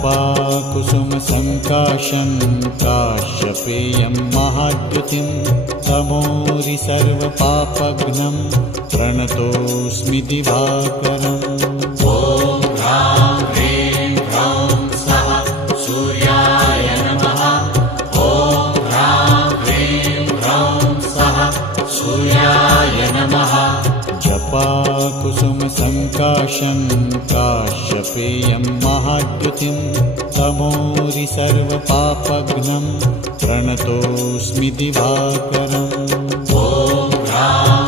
जपाकुसुमसङ्काशं काश्यपेयं महाद्युतिं तमोरि सर्वपापघ्नं प्रणतोऽस्मि दिवाकरम्। ॐ ह्रां ह्रीं ह्रौं स्वः सूर्याय नमः। ॐ ह्रां ह्रीं ह्रौं स्वः सूर्याय नमः। जपाकुसुमसङ्काशं काश्यपेयं महाद्युतिं तमोरि सर्वपापघ्नं प्रणतोऽस्मि दिवाकरम्। ॐ ह्रां